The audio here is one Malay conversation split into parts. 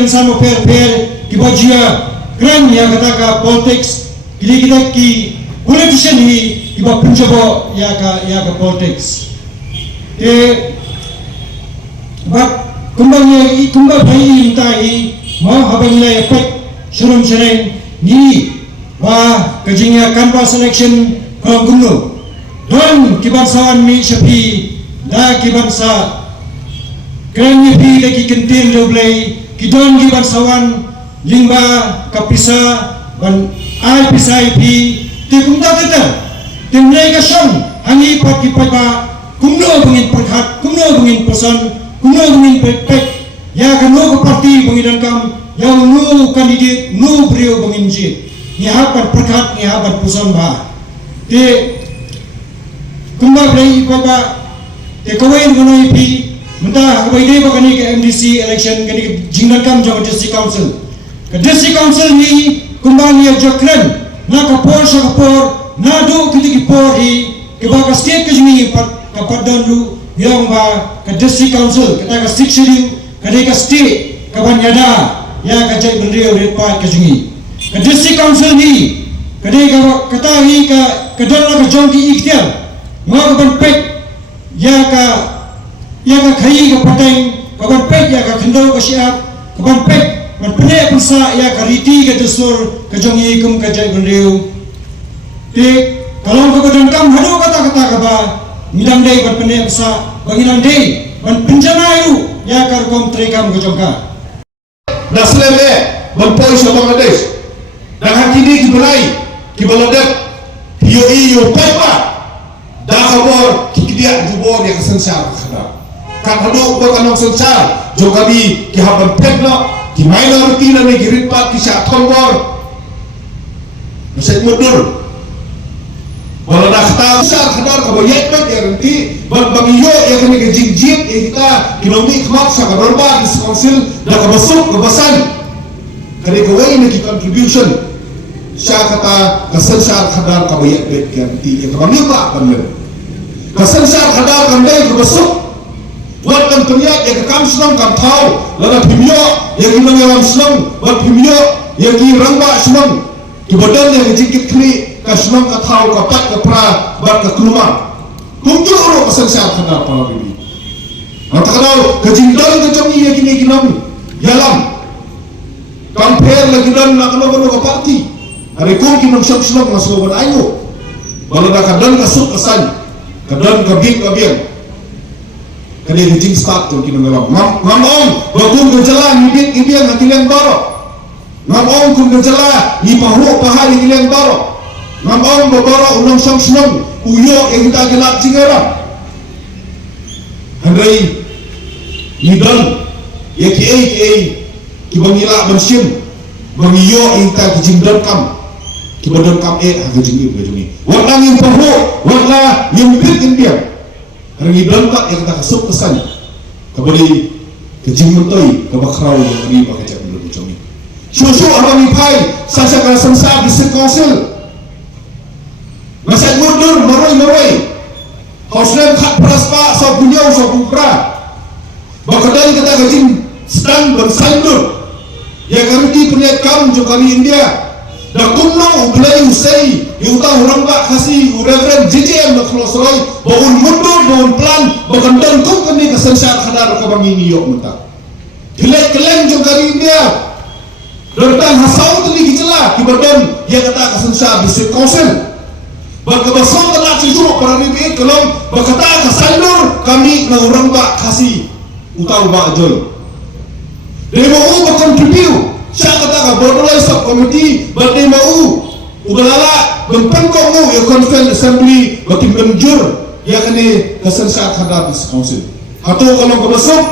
dan sama fair kibajia keren ya kata ka politics kita ki politician hi kiba punjabo ya ka politics but kumba bhai intai ma habang lai efek surum seneng ni wa kajingnya canvas selection kalau gumno don kibangsawan mi shapi da kibangsa keren pi lagi kentir loblay kidon kibangsawan lingba kapisa ban ai pisai pi ti kumda kita timnai ka song hani pat kipa kumno bangin perhat kumno bangin pesan kumno bangin pek ya kanu ke parti bangin kam yang nu kandidat nu beliau bangin jit ni hapan perhat ni hapan pesan ba ti kumba brai baba te kawain gunoi pi mentah kabai dei bakani ke MDC election kani ke jingnan kam jawa district council ke district council ni kumba ni jakran na kapor sakapor na do kiti por hi ke ba ka state ke jini ka padan lu yang ba ke district council kata ka 6 schedule kani ka state ka banyada ya ka jai bendrio repat ke jini ke district council ni kani ka kata hi ka kadal ka jongki ikhtiar mau ke pek ya ka khayi ka pateng ka pek ya ka khendau ka siap ka pek man pene pensa ya ka riti ka dusur ka jongi kum ka jai bendrio te kalau ka badan kam hado kata-kata ka ba midang dei ban pene pensa banginan dei ban penjana yu ya ka kom trekam ka jongka nasleme ban poi sa Bangladesh dan hakini kibulai kibaladak yo pepa dah kabor kikidia jubor yang sensar khada kan hadu ko kanong sensar jo kami ki haban pekno ki minority na ni girit pat ki sa thombor masay mudur wala na khata sar khadar ko yet pat guarantee ban bangiyo ya kani ke jingjit kita kinomi khmat sa kabarba dis council da kabasuk kabasan kani ko way na ki contribution siya kata kasensar khadar ka bayat bet ganti ya kami pa panmen kasensar khadar kandai kabasuk buat kan penyak ya kam senang kan tahu lada pimyo ya kinang yang senang buat pimyo ya ki rangba senang ki badan ya jikit kni ka senang ka tahu ka pat ka pra buat ka kelumar kumju ro kasensar khadar pa bibi mata kalau kejindal ke jongi ya kini kinam yalam compare lagi dan nak kalau ka parti hari kau kinong senang masuk ban ayo kalau dah kadang kasuk kesan kadang kabik kabian kali jing start tu kinong galam ngam bagum gejala ngibit ibian ngatilan baro ngam kun gejala ni pahu pahari ngatilan baro ngam baro unang senang uyo yang kita gelak jingara handai nidal ya ki bangila bansim bangiyo inta kijingdan kam kibadan kam hagajingi bajungi wala yung paho wala yung bit india hari dan tak yang kita kasuk kesan kabali kejingmutoy kabakraw yang kami pakajak dulu bajungi susu abang ipai sasa kala sansa district council masad mundur maroy hauslan khat praspa sa bunyaw sa bukra bakadali kata gajing stand bersandur ya karti punya kam jo kami india da kumno ublay usay yuta orang ba kasi reverend JJM na klosroy baun mundur baun plan bagandang kum kami kasensar khadar ka bangini yok muta dilek keleng jo kami india dortan hasau tuli gijela kibadon ya kata kasensar district council bagabasong kata cicu para ribi kelong bagata kasandur kami na orang ba kasi utau ba joy demo ba contribute siya kata ka borderline subcommittee berarti mau ubalala berpengkong mu ya conference assembly bakim benjur ya kani kasensar khadar dis council atau kalau kebesok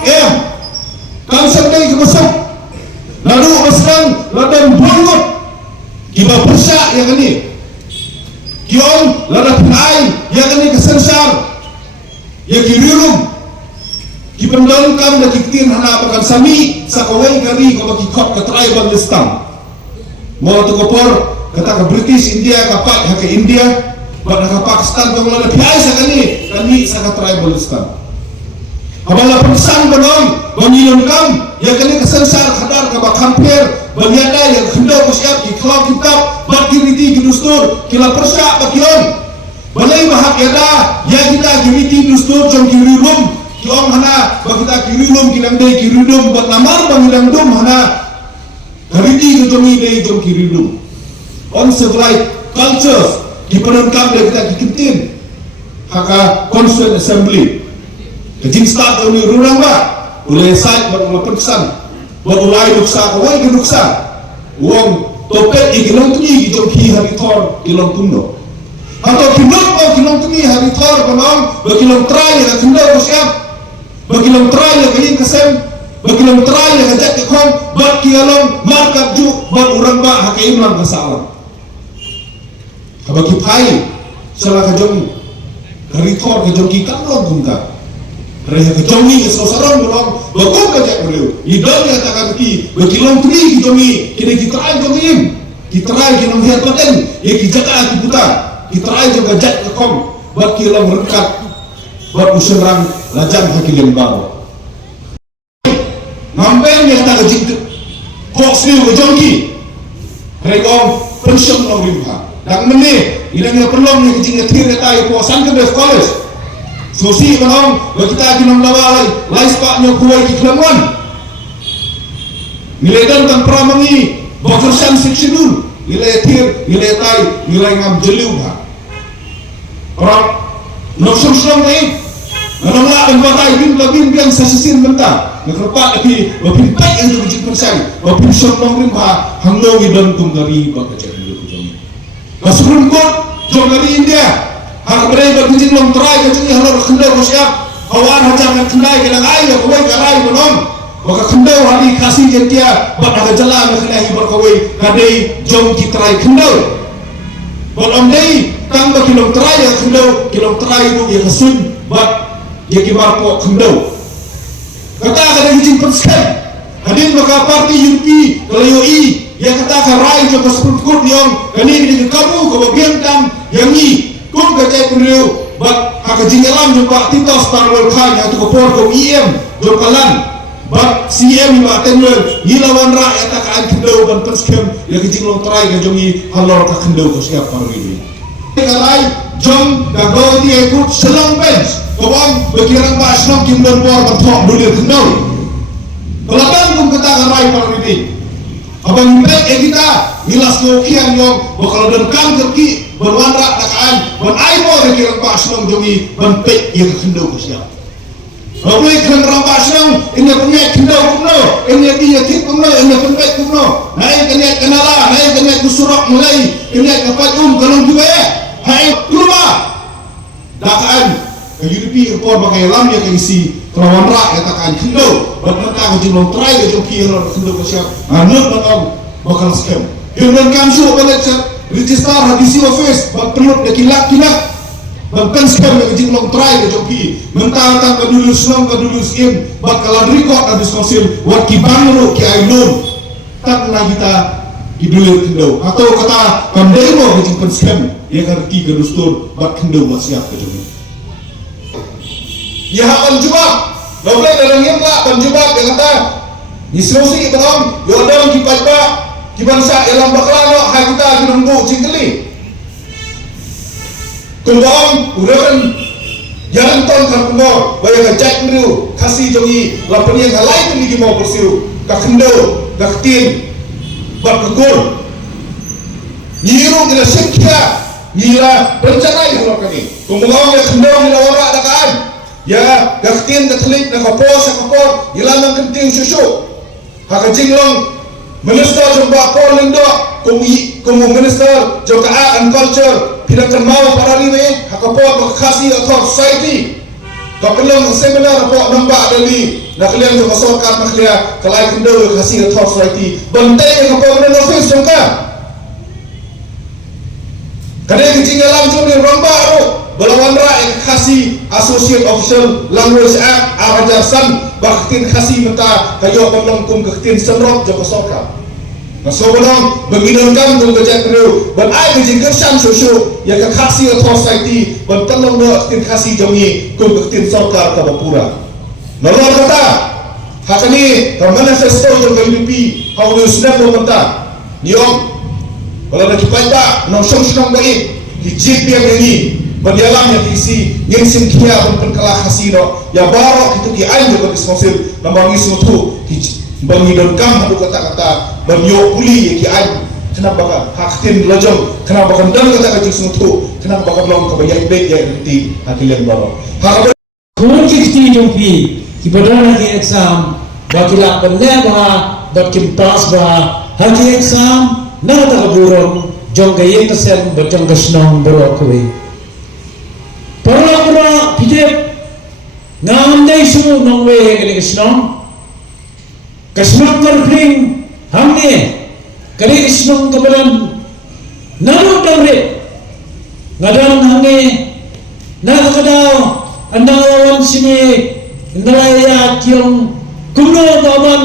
kan sampai kebesok lalu besang ladan bongot kiba persa ya kani kion ladan penai ya kani kasensar ya kirirum kipendon kam da kiktin hana pakan sami sa kawai kari ko makikot ka tribal listam mo to kopor kata ka British India ka pat ha ka India ba ka Pakistan ko wala piay sa kani sa ka tribal listam abala pensan banon bangilon kam yang kini kesensar kadar ke bakampir berniada yang hendak bersiap di kelam kitab bakiriti kidustur kila persyak bakion balai bahak yada yang kita kiriti dustur jom kirilum kiong hana bakita kirilum kilang day kirilum bat namar bangilang dum hana kariti jomi day jom kirilum on several cultures di penengkap dari kita kikintin haka constituent assembly kejin start oleh rurang ba oleh site berulai perkesan berulai duksa kawai ke duksa uang topet ikilang tunyi jom ki hari thor kilang tundo atau kinong o kilang tunyi hari thor panong bakilang try yang kendo bersiap bakilang try yang kayin kasem bakilang try yang hajat kekong bakilang markat ju berurang ba hakaim lang kasalam bagi pai salah kajong karitor kajong kikan long kumka reha kajong ni sasaran belum bagong kajak beliau idol yang takkan ki bagi long tri kijongi kini kita ay jongin kita ay kinong hiat paten ya kijaka ay kiputa kita ay jong kajak kekom buat kilong rekat buat userang lajang hakilin baru ngampeng yang tak kajik kok sini kajong ki rekong pensiun long rimha dan menit ilang yang perlu ni kecing ngetir netai puasan ke best college sosi manong kita kinong lawalay lais pak nyo kuway kiklangon nilai dan kan pramangi bakarsan seksidul nilai tir nilai tay nilai ngam jeliw ha orang noksong-song tay manong la ang batay bin labin biang sasisin benta nagrepat lagi bapinpay ang kecing persay bapinsyon long rin ha hanglaw idan kung gari bakacak Supreme Court jom dari India harap mereka berkucing long terai kecing halar kendau bersiap awan hajar kendai kelang air kawai karai menom maka kendau hari kasih jentia buat ada jalan kena hibar kawai kadai jom kitrai kendau buat om day tambah kilong terai ya kendau kilong terai itu ya kesun buat ya kibar kok kendau kata kada hijing persken hadin maka parti UP kalau UI yang kata rai joko Supreme Court yang kini di kamu ke bagian tam yang ni kau kacai penriu bat hak jingalam jumpa titos parwal kai yang tu kopor ke IM jokalan bat CM ba tenwer hilawan rakyat takaan kendau ban perskem yang jinglong terai ke jongi halor ka kendau ke siap parwi rai jom gago ti ikut selong bench kawang berkirang ba senong kimdon por batok dulir kendau belakang kum kata rai parwi abang baik kita milas kokian yang bakal derkam terki berwarna takaan ban aibo rekirang pasnong jongi ban pek yang kendau kesiap Rabui kan rampas nang ini punya kendau kuno ini dia tip kuno ini penpek kuno naik kena kenala naik kena kusurok mulai kena kapat kalong juga ya hai keluar takaan UDP report pakai lam ya keisi kelawan rak ya takaan kendau bermata kejulong try ke joki yang kendau kesiap anut bakal bakal scam dengan kamsu balik register hadisi office perlu kilak bahkan scam yang kejulong try ke joki mentang-mentang kedulu senang kedulu scam bakalan record habis konsil wat kibangro ki ainon tak na kita idulir kendau atau kata kandemo kejulong scam yang ngerti kedustur bak kendau siap ke joki ya hakan jubak doble dalam yang tak penjubak yang kata disrosi betom yodong kipajba kibangsa dalam baklano hai kita kinunggu cingkeli kumbang udah jalan ton kan kumbang bayang ngajak meriu kasih jongi lapan yang halai pun lagi mau bersiu kak kendau kak tin bak kegul nyiru kena sekya nyira rencana yang kami kumbang yang kendau nila warak dakaan ya gaktin katelik na kapor ilanang kenting susu haka jinglong minister jomba ko lindo kumu minister joka and culture pinakan mau para liwe haka po makasi atau society kapilong seminar po namba adali nakliang jomba sorkat naklia kalai kendo kasi atau society bantay ka po na office jomka kadang kijingalam jomni romba aro Balawan rakyat kasih Associate Official Language Act Arajasan Baktin kasih menta kayo pemlongkum keketin senrok joko soka Nasobolong Benginonkan kung gajak kero Ban ay gajing kersan susu Ya kakasi atau society Ban talong no keketin kasih jongi Kung keketin soka kabapura Nalor kata hakani ka manifesto yung KDP how do snap mo manta niyong wala na kipayta nang siyang baik di JP yang ini Banyalang yang isi yang singkia berperkalah hasino ya baru itu ki ayo ke responsil nambangi suatu bangi dan kam adu kata-kata banyo kuli ki ayo kenapa ka haktin lojong kenapa kan dan kata-kata suatu kenapa kan long kebayang baik ya nanti hakil yang baru hakap Kung kifti jumpi ki badana ki exam bakila penle ba bakim pass ba haki exam na ta burong jong gayen sen bajong gasnong baro kowe Para pijep ngamdai su nongwe kene kisnong kasnong karpling hamne kene kisnong kabalan nalu damre ngadang hange nakakadaw andang awan sini nalaya kiyong kumno baban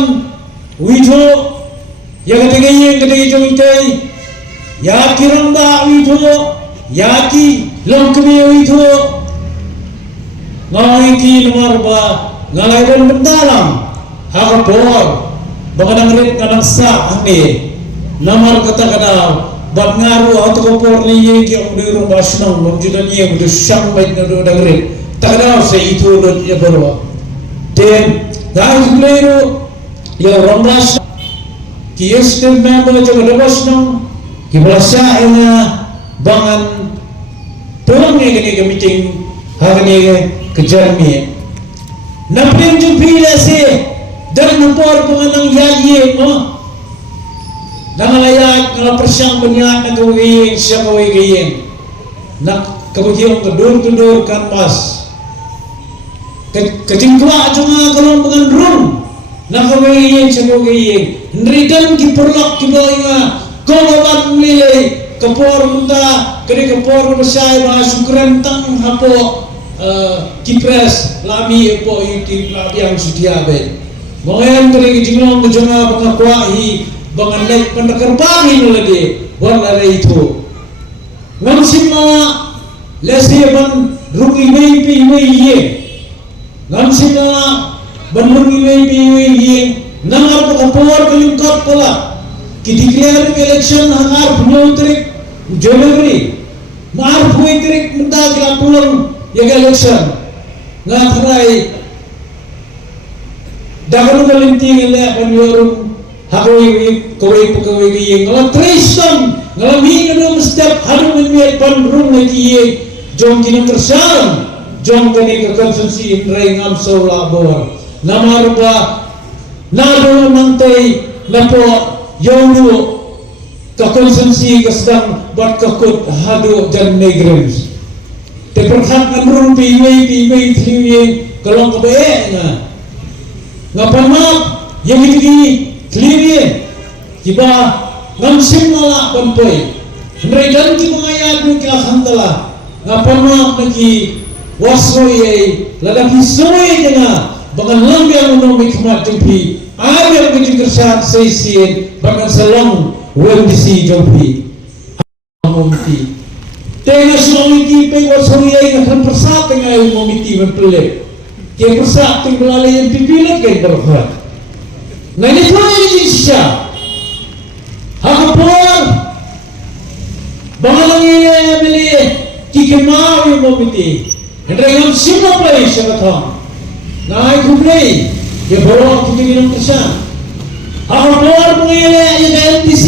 wito ya katege jong itay ya kiramba wito ya ki longkemi wito ngai ki nomor ba ngai dan mendalam hakapor bangadang rit kadang sa ane nomor kata kadang bat ngaru atau kopor ni ki ang dirung basnong mungjudan ye mudu syang baik na do dagrit takadaw sa itu do ya barwa den guys player ya rombas ki estem member jaga basnong ki balasa ina bangan pulang ni kini meeting hari ni kejar ni. Napin jumpi lese dan numpor penganang yaye mo. Nangalayat ngala persyang banyak na kawin siya kawin gayen. Nak kabagyong kedur kanpas. Kecingkwa cuma kalau mengandung nak kawin gayen siya kawin gayen. Nrikan kiperlak kibalinga kolabat nilai kapor muda kini kapor bersai bahasa kerentang hapo kipres lami epo yuti labi yang sudia ben mengen kini jinglong kejonga pengakwahi bangan pendekar pagi nolade warna itu ngamsim mga lesi ban rungi pi ye ngamsim mga ban rungi pi ye nangar pakapor kalungkap pala kidiklar election hangar punyotrik Januari, Maret puitrik mentah kila pulang yang election, ngakrai, dagan kalinting elak panyorong hakoi pegawai yang ngalah Tristan ngalah minum setiap hari menmiat panrung lagi ye jom kini tersalam jom kini kekonsumsi rai ngamsau labor nama rupa nado mantai napo yaudu kekonsumsi kesedang buat kekut hadu dan negrems terperhat ngamrung piwai tliwai kalau kebaiknya ngapan mak yang ini clear kiba ngamsim nolak pampai mereka ki mengayat kila khantala ngapan mak lagi wasoi ladaki soi dengan bangan lambiang unong hikmat jumpi ayat kejegersan seisien bangan selong wendisi jumpi amumti tengah suami pe wasoi ngakan persat tengah umumiti mempelek ke persat tengah yang pipilat ke berkhot na ini pun ini siya hakapor bangalang iya beli kikemawi umumiti hendra semua pa siya katong na ay kublay ya bawa kikiginang kasya hakapor pangilaya yung LTC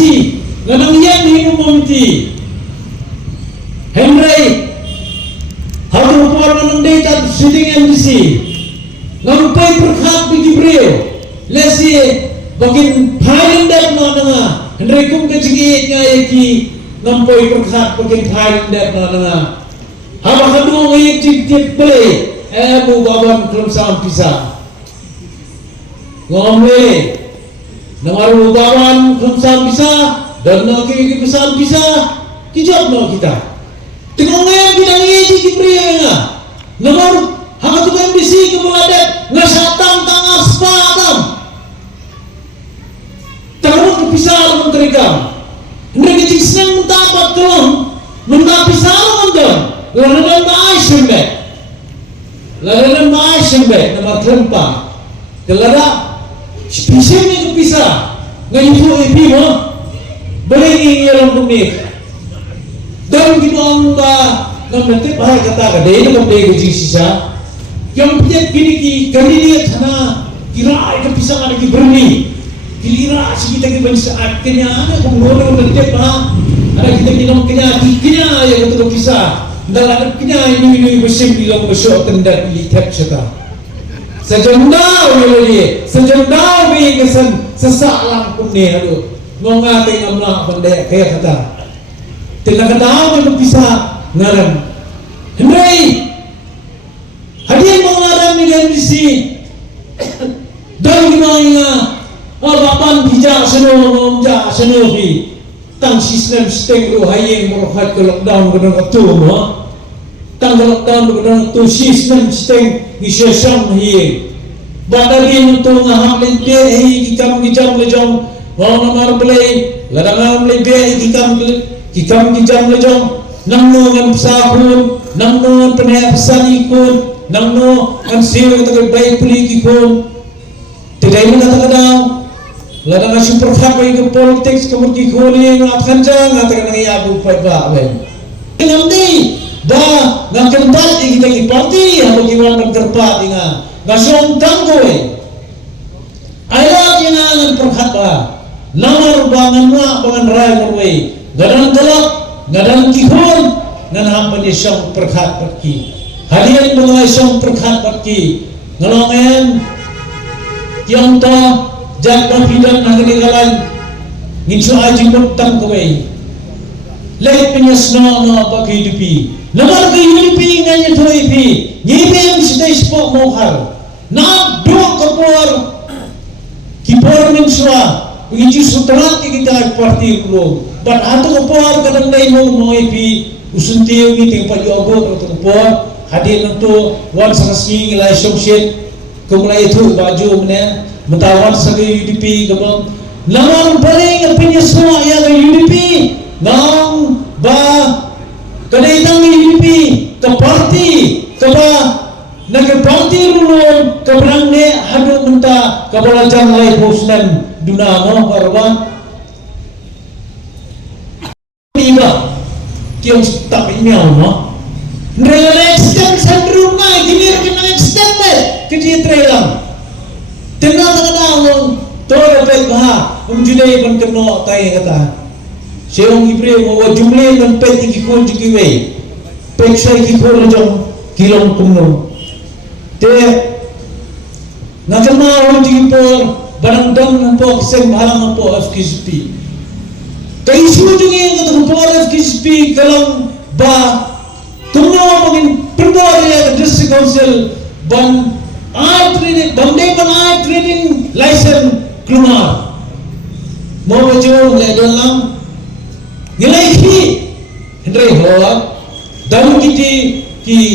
nga nangyan yung umumiti Henry hakapor ng data sitting LTC ngampay perkhat ni Gibril lesi bakin phalindat mo nga Henry kung kachigit nga yaki ngampay perkhat bakin phalindat mo nga habakadu ngayon chik play Abu baban kelum sam pisah ngombe nangaru baban kelum sam pisah dan nak kiki pisah kijab no kita tengok ngayon kita ngiji Gibril nga nangaru haka tukang bisi kemuladat ngasatang tangas patam tarut kepisah menterikam mereka ciksang mentapat kelum mentapisah mendam laladan ma'ay sembek nama kelempang kelada Bisa ni kepisah. Ngayon po ipi mo. Balik iyalang bumi. Dan ginoong ba ng nanti bahay kata ka dahil na kapag gajing sisa. Yang pijat gini ki kaniliat sana kira ay kepisah nga nakiberni. Kilira kita kita saat kenya ada kumulong nanti pa. Ada kita ginong kenya yang betul kisah. Dalam kenya ini musim bilang besok tendat litap seta. Sejendau yoli, sejendau bi kesan sesak langkung ni aduh. Mengatai amlah bandai kaya kata. Tidak kedau yang bisa ngaram. Henry, hadir mengaram ni kan bisi. Dan gimana? Bapan bijak seno, bijak seno bi. Tang sistem steng ru hayeng merohat ke lockdown ke dalam tu mo. Tang lockdown ke dalam tu sistem steng gisesam hayeng. Badari tu ngaham lente hi kikam lejong. Wang namar belai, ladang belai be kikam kijam lejong. Namno ngan pesakun, namno ngan penaya pesan ikut, namno ngan siu kata baik puli ikut. Tidak ini kata-kata. Ladang super fat bagi ke politik kemudian kini ngapkan jang ngatakan ngai abu pada ben. Nanti dah nak kerbat kita di parti apa gimana kerbat dengan ngasong tanggoy. Ayat yang ngan perhat bah. Namar bangan wa bangan rai norway. Gadang galak, gadang kihon ngan hampan isong perhat perki. Harian mga isong perhat perki. Ngalongen yang ta Jangan bidang nak ketinggalan. Nginsu aji petang kawai. Lait penyesna na bagi hidupi. Namar ke hidupi nganya tu hidupi. Nyipi yang sedai sepok mohar. Nak dua kapur. Kipor nginsua. Nginsu sutrat kita parti kulung. But hatu kapur kadang dai mau hidupi. Usunti yang ini tempat juago atau kapur. Hadir nantu wan sangasing ilai somset. Kumulai itu baju mana. Mentawan sebagai UDP gabung. Namun paling penyesua yang UDP nang ba kadaitang UDP ke parti ke ba nak parti rulon ke berangnya hadu minta ke belajang lai posnan dunamo karwan iba tiang tak imiau no relaxkan sandrum na gini kena extend le kerja trailang. Tengah kadang tora pek bah judai ban keno tai kata seong ibre mo jumle ban pek ki kon ki we pek sai ki kon jong kilong kumno te nakama ro ji por barang dam na po sen barang po FKSP kai su jungi kata por FKSP kalong ba kumno mungkin pendor district council ban training, banding ban training license keluar. Mau baju ngai dalam nilai ki, Henry Howard, dalam ki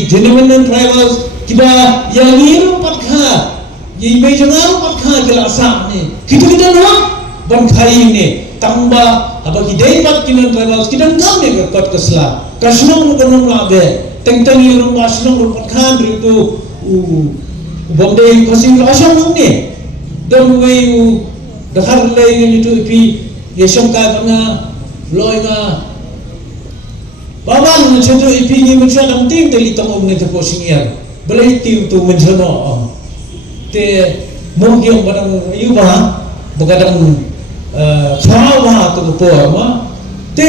genuine tribals kita yang ngiru patkha, yang bejangan patkha kelas asam ni. Kita nak ban khai ni, tambah apa ki day pat kinan tribals kita ngam ni kat kesla. Kasnong bukan ngabe, tentang ngiru pasnong patkha itu Bomdai kasih asam ni, dan wayu dahar lay ni tu ipi yesam ka banga loy nga baban macam tu ipi ni macam dalam tim dari tanggung ni terpos singiar, belai tim tu macam no, te mungkin badang iba, badang cawah tu apa ma, te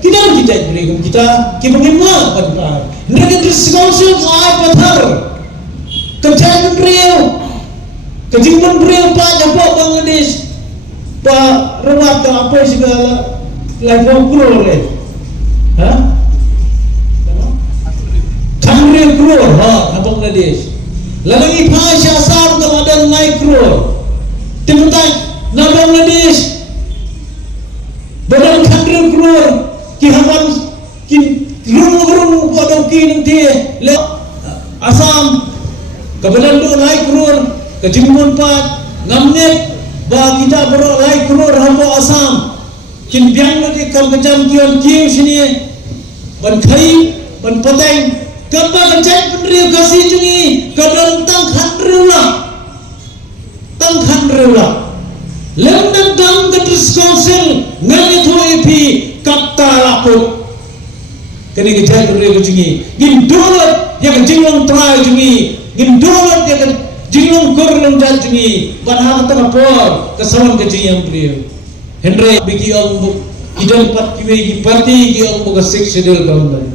kita beri kita bagaimana kan? Mereka diskonsul soal pathar. Kerjaan beliau, kejiman beliau Pak Jepang Bangladesh, Pak Renat apa segala, level crore, Kamri crore, Bangladesh. Lagi Pasha Sam kalau ada naik crore, tiba-tiba na Bangladesh, badan Kamri crore, kihaman, rumah pada kini dia, Asam. Kebetulan tu naik kurur, kejimun pat, ngamnet, bah kita berok naik kurur hampa asam. Kin biang nanti kalau kejam kian kiu sini, ban kai, ban poteng, kerba kejam pendiri kasih jungi, kebetulan tang khandru lah, tang khandru rela. Lemdan dam kadris council ngani to EP kapta laput. Kini kita rela jungi. Gin dolat yang jinglong try jungi. Gin dolat yang jinglong korlong jat jungi. Padahal tak apa kesawan kejing yang beliau. Henry bagi orang idam pat kiwe parti ki orang buka six schedule down.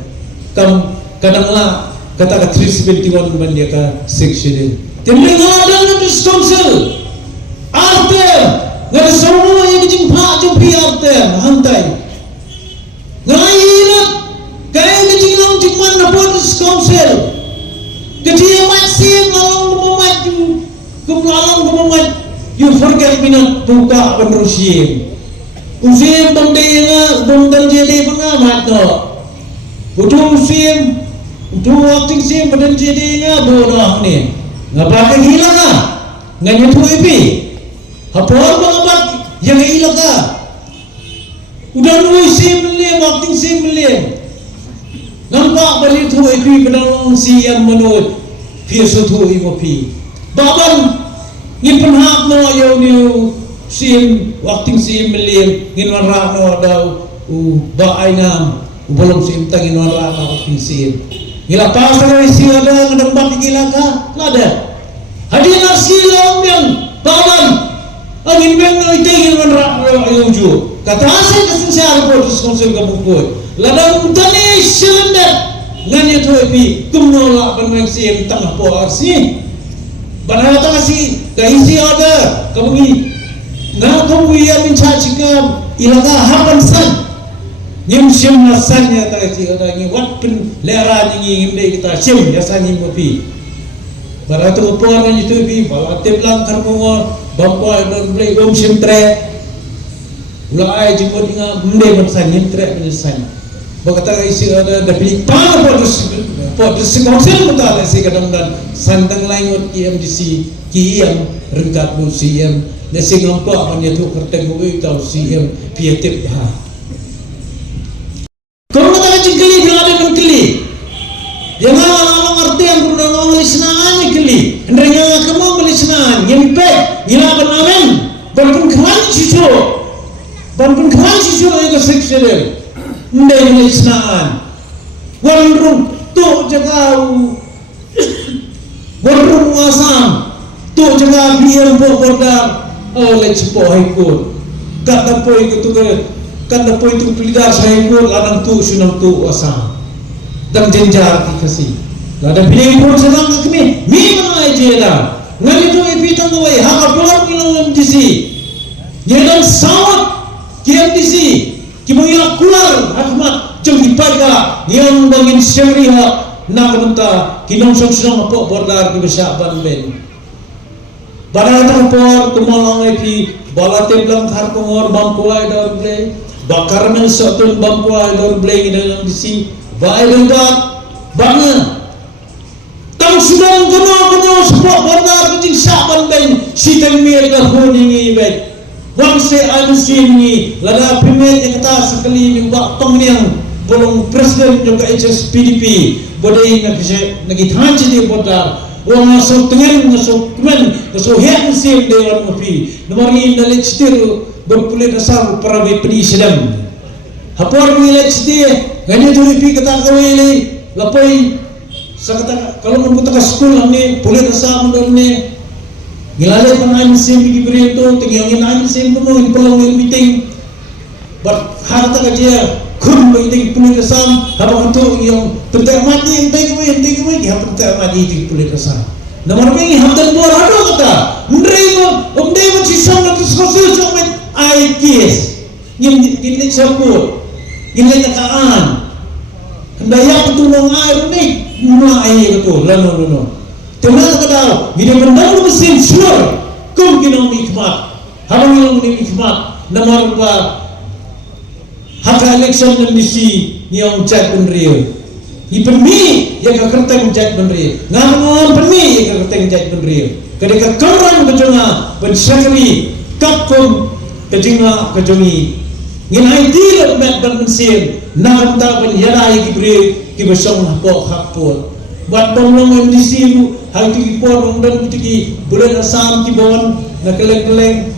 Kam kadanglah kata 371 bandia ka six schedule. Temui ngadan kadris council. Arter ngada semua yang dijumpa jumpi arter hantai ngairat kaya kejinglong jikman na Porters Council kejia maksim lalang kumamaju kumlalang kumamaj you forget minat buka penerusim usim bangdaya bangdan jadi pengamat no butuh usim butuh waktu sim badan jadi nga bodoh ni ngapa kehilang ah nganya tu ipi Hapon mga yang ilaga. Udah nuwi simple, waktu simple. Nampak balik tu ipi penalong siam menurut piasa tu ipi. Baban ni penhak no ayaw niyo sim waktu simple nginwara no daw baay na bolong sim tang nginwara na waktu sim. Gila pasal isi ada ngedempat ilaga, ada. Hadir silang yang baban ang imbang na itigil man yung Diyo. Kataasay kasi siya po sa konsul kabukod. Ladang tani silandat. Nganya to ipi kumnola pan mang siyem tanga po arsi. Banata kasi kaisi ada kamungi na kamungi amin chachika ilaga hapan san. Nyim siyem na san ya ta si ada ngi wat pin lera ngi ngimde kita siyem ya san ngi mopi. Banata po nganya to ipi balate blang karmo Bangkoi don play gom simtre ulai jikot inga mde mansan simtre mansan bagata isi ada dapili pang Porters Council muta si kadang dan santang laingot EMDC kiam ringkat bu CM nasi ngompo amanya tu kerteng bu tau CM pietip ha korma ta jingkeli ngade mengkeli yang alang arti yang berdang lisnaan keli hendaknya kamu melisnaan nyempe ngilaban amen banpun kran siso itu seksyen ndai melisnaan warung tu jagau warung asam tu jaga biar bordar oleh cepo haikut kata poi itu kata poi itu tuligar haikut ladang tu sunam tu asam dan jenjar dikasih. Ada pilih pun senang kami. Mana aja dah. Ngali tu ipi tangga way. Hak pulang kilang MDC. Yedan sawat KMDC. Kibuya kular Ahmad jeng ipaga. Yang bangin syariah nak menta kinong song apa bordar kibesyaban ben. Badal tapor kumalang ipi balate blang har pengor bangkuai daun blay. Bakar men sotun bangkuai daun blay dalam MDC. Baik banget. Tang sudah guna sebab benar kecil saban ben si temir dah honing baik. Wang se ansin ni lada primer yang kata sekali ni bak tong yang bolong presiden juga HSPDP bodai nak nagi thanci dia bodar. Wang masuk tengah masuk kemen masuk hak sim dewan mafi. Nomor ini dalam cetir berkulit asal para bepedi sedang. Hapor milik cetir Gani tu ipi kata kawili lapai sakata kalau membuka sekolah ni boleh rasa mundur ni ngilale panain sim di beri tu tinggi ngin sim tu mungkin pelang meeting but harta kerja kun meeting boleh rasa apa untuk yang terdapat ni yang tinggi terdapat di boleh rasa nomor ini hamdan buat ada kata mendai sisam nanti skosil cuma IKS ngin sabut ngin takaan Daya petulung air ni mula air betul lalu teman kadang gini mendang mesin sur kum kinong hikmat habang yung hikmat namar pa haka election ng misi niyong chat penriyo ipermi yang kakerteng chat penriyo ngamon permi yang kakerteng chat penriyo kadang kakerang kejunga pensakri kapkum kejunga kejungi nginai tidak met mesin nak tahu penjara yang diberi kibesong hapok hapot buat tolong MDC hal tu kipor dan tu bulan asam kibawan nakeleng-keleng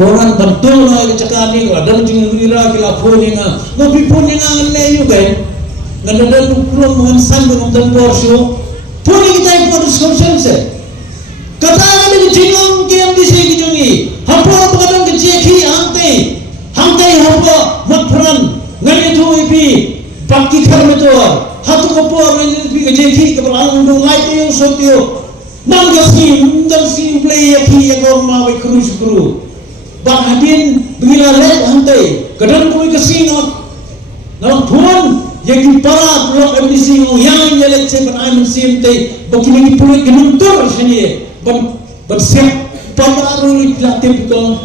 orang bantul na kecakapan ni ada jeng wira kila phone nga ngopi phone nga nganne yu kai ngadadan pulang mengansan dengan dan porsio phone kita pun discussion se kata ni jingong game di sini jungi hampa pakadang ke jeki hangte hampa matpran ngani tu ipi baki kharme to hatu ko por ni ipi ke jeki ke balang do light yo sotio nang si play yaki ko ma we kru bang hadin bila let hantai kadang koi kasi na phone yaki para blok MDC yang yelet se ban ai sim te bakini ki pulit genuntur sini ban siap pada ruli latih ko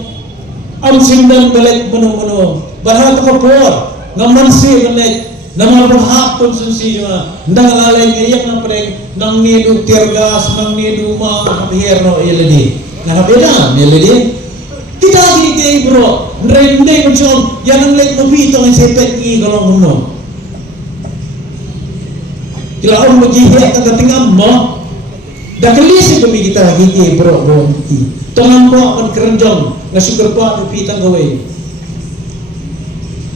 am sindang belet mono bahar ko por ngaman si belet nama berhak konsumsi cuma ndang lalai ngayak na preng nang nidu tirgas nang nidu ma herno yeledi na beda yeledi kita lagi kay bro rende macam yang lek mobi to ang sepet ni kalau ngono kila on bagi hek ka tingam mo dah kelis kami kita lagi kay bro iki tolong ko ang kerenjong nga sugar pa pitang gawe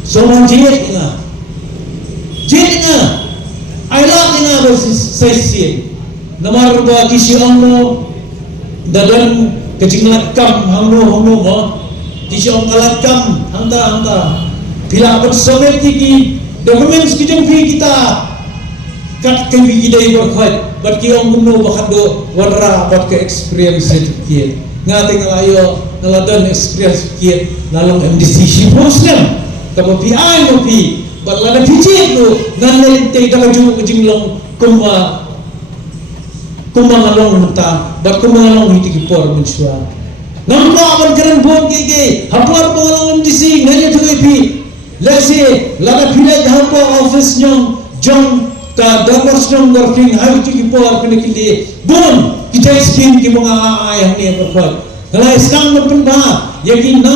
so man jiyet nga ay lang nga ba sesi namar ba kisi mo dadan kejinglat kam hangno mo kisi ang kalat kam hangta bila bersomet ki documents ki jeng kita kat kami idai berkhat bat ki ang muno bakado warra bat ke experience certificate ngate ngalayo ngaladan experience certificate nalong MDC symposium kamu ai mo pi batlana picit tu nganlen te daga ju jinglong kumma ngalong mata bat kumma ngalong hiti por mensua nampa aban keren bon ke hapar pangalong MDC nganya tu pi lese lada pile hampa office nyong jong ka damars nyong working hiti por pinekili bon kita skin ki mga ayah ni perkot ngalai sang berpenda yaki na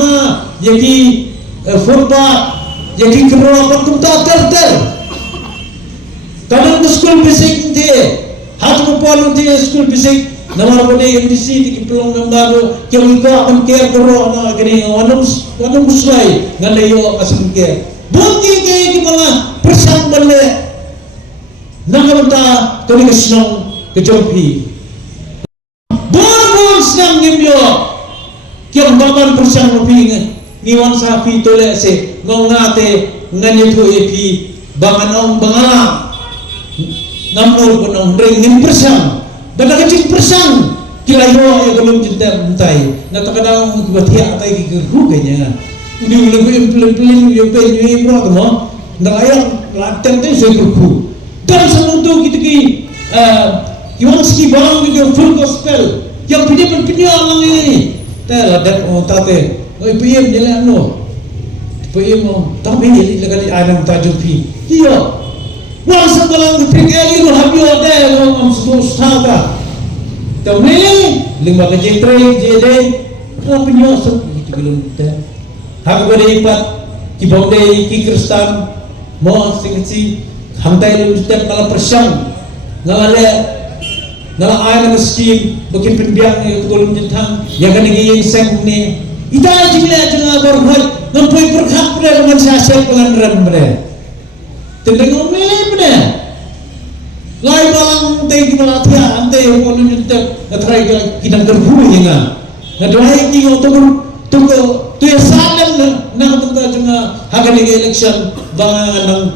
yaki forbat yaki kerana perkumta ter kadang school basic dia hatu pun dia school basic nama apa dia MDC di pelong nambaru kau akan care kerana gini wanam muslai ngalayo asan care bukti kaya di mana persang balik nangamta kau kesnong kejompi bon senang ngimyo kau bangun persang lebih niwan sapi tolek se ngongate nganye tu epi banganong bangala namur punong ring persang dadak kecil persang kilayo ya belum cinta mentai na takadang batia atai ki geru kanya udi ulung implen yo pe yo bro mo ndak ayang latan te se geru dan semutu kita ki iwan ski barang ki full gospel yang pinnya lang ini ta ladak o tate oi PM jela no PM mo tapi ini lagali anam tajupi iyo wang sanggalang dipikali lo habio de lo am sustaga tamne lima ke jetre jede ko pinyo sa kitulun ta hak bade ipat ki bonde ki kristan mo singsi hamtai lo step kala persang ngala ayam miskin bukin pendiang ni ketulun jentang yang kan ngiyeng seng ni ita jingla janga berhad ngampoi berhak pada dengan sasal pengandaran pada tentang ngomel pada lai balang tei kibalatia ante ko nyuntek atrai kita gerhu hinga na doai ki tunggu tu ya salam na tunggu janga hagan election bang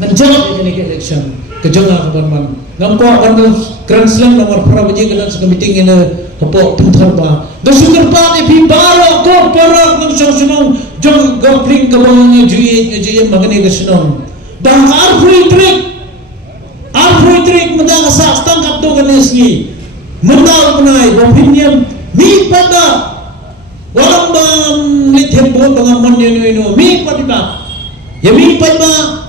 menjawab ini election kejonga kabarman nampo kan grand slam nomor prabaji kan sa meeting ini hapo pintar ba do sugar pa ni pibaro ko para ng sunong jong gopling kabang juye magani gasunong bang arfree trick manda sa tangkap do ganesgi manda punai opinion mi pada walang bang nithembo pangaman yeno mi pada ya mi pada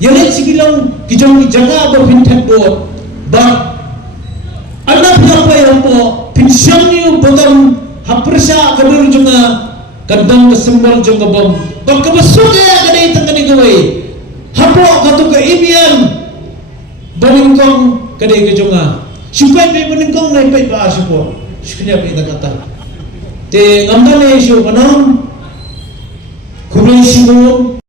yang sigilang kijong jaga berpintet bo ba anak apa yang po pinsyang niyo bodam hapresa kabur junga kadang kesembal junga bom bang kabasuk ya kadai tangani gawai hapo katu ka imian baningkong kadai ke junga supaya pe baningkong nai pe ba supo suknya pe kata te ngamdane shu manam kublai shibun